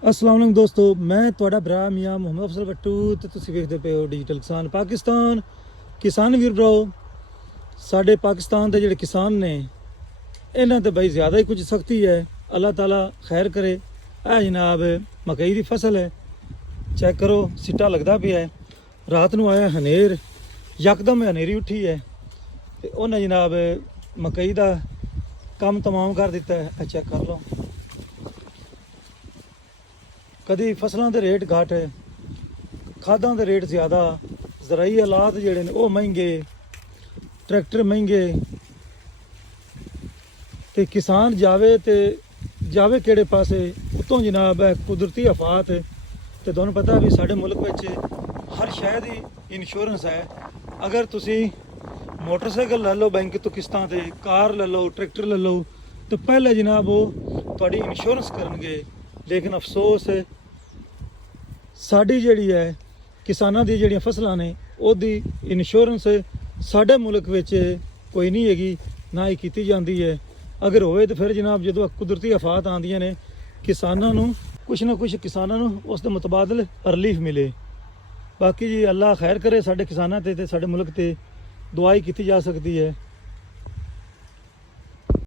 अस्सलाम वालेकुम दोस्तों, मैं ਤੁਹਾਡਾ ਭਰਾ ਮੀਆਂ ਮੁਹੰਮਦ ਅਫਜ਼ਲ ਬੱਟੂ ਤੇ ਤੁਸੀਂ ਵੇਖਦੇ ਪਏ ਹੋ ਡਿਜੀਟਲ ਕਿਸਾਨ ਪਾਕਿਸਤਾਨ। ਕਿਸਾਨ ਵੀਰ ਭਰਾਓ, ਸਾਡੇ ਪਾਕਿਸਤਾਨ ਦੇ ਜਿਹੜੇ ਕਿਸਾਨ ਨੇ ਇਹਨਾਂ ਤੇ ਬਈ ਜ਼ਿਆਦਾ ਹੀ ਕੁਝ ਸਖਤੀ ਹੈ। ਅੱਲਾਹ ਤਾਲਾ ਖੈਰ ਕਰੇ। ਇਹ ਜਨਾਬ ਮਕਈ ਦੀ ਫਸਲ ਹੈ, ਚੈੱਕ ਕਰੋ ਸਿੱਟਾ ਲੱਗਦਾ ਪਿਆ ਹੈ। ਰਾਤ ਨੂੰ ਆਇਆ ਹਨੇਰ, ਯਕਦਮ ਹਨੇਰੀ ਉੱਠੀ ਹੈ ਤੇ ਉਹਨੇ ਜਨਾਬ ਮਕਈ ਦਾ ਕੰਮ ਤਮਾਮ ਕਰ ਦਿੱਤਾ ਹੈ। ਇਹ ਚੈੱਕ ਕਰ ਲਓ। ਕਦੀ ਫਸਲਾਂ ਦੇ ਰੇਟ ਘੱਟ, ਖਾਦਾਂ ਦੇ ਰੇਟ ਜ਼ਿਆਦਾ, ਜ਼ਰਾਈ ਹਾਲਾਤ ਜਿਹੜੇ ਨੇ ਉਹ ਮਹਿੰਗੇ, ਟਰੈਕਟਰ ਮਹਿੰਗੇ ਤੇ ਕਿਸਾਨ ਜਾਵੇ ਕਿਹੜੇ ਪਾਸੇ। ਉਤੋਂ ਜਨਾਬ ਹੈ ਕੁਦਰਤੀ ਆਫਤ ਤੇ ਤੁਹਾਨੂੰ ਪਤਾ ਵੀ ਸਾਡੇ ਮੁਲਕ ਵਿੱਚ ਹਰ ਸ਼ੈ ਦੀ ਇੰਸ਼ੋਰੈਂਸ ਹੈ। ਅਗਰ ਤੁਸੀਂ ਮੋਟਰਸਾਈਕਲ ਲੈ ਲਓ ਬੈਂਕ ਤੋਂ ਕਿਸ਼ਤਾਂ ਤੇ, ਕਾਰ ਲੈ ਲਓ, ਟਰੈਕਟਰ ਲੈ ਲਓ ਤੇ ਪਹਿਲੇ ਜਨਾਬ ਉਹ ਤੁਹਾਡੀ ਇੰਸ਼ੋਰੈਂਸ ਕਰਨਗੇ। ਲੇਕਿਨ ਅਫਸੋਸ ਸਾਡੀ ਜਿਹੜੀ ਹੈ ਕਿਸਾਨਾਂ ਦੀ ਜਿਹੜੀਆਂ ਫਸਲਾਂ ਨੇ ਉਹਦੀ ਇੰਸ਼ੋਰੈਂਸ ਸਾਡੇ ਮੁਲਕ ਵਿੱਚ ਕੋਈ ਨਹੀਂ ਹੈਗੀ, ਨਾ ਹੀ ਕੀਤੀ ਜਾਂਦੀ ਹੈ। ਅਗਰ ਹੋਵੇ ਤਾਂ ਫਿਰ ਜਨਾਬ ਜਦੋਂ ਕੁਦਰਤੀ ਆਫਤ ਆਉਂਦੀਆਂ ਨੇ ਕਿਸਾਨਾਂ ਨੂੰ ਕੁਛ ਨਾ ਕੁਛ ਉਸ ਦੇ ਮੁਤਬਾਦਲ ਰਿਲੀਫ ਮਿਲੇ। ਬਾਕੀ ਜੀ ਅੱਲਾ ਖੈਰ ਕਰੇ ਸਾਡੇ ਕਿਸਾਨਾਂ ਤੇ ਸਾਡੇ ਮੁਲਕ ਤੇ ਦੁਆਈ ਕੀਤੀ ਜਾ ਸਕਦੀ ਹੈ।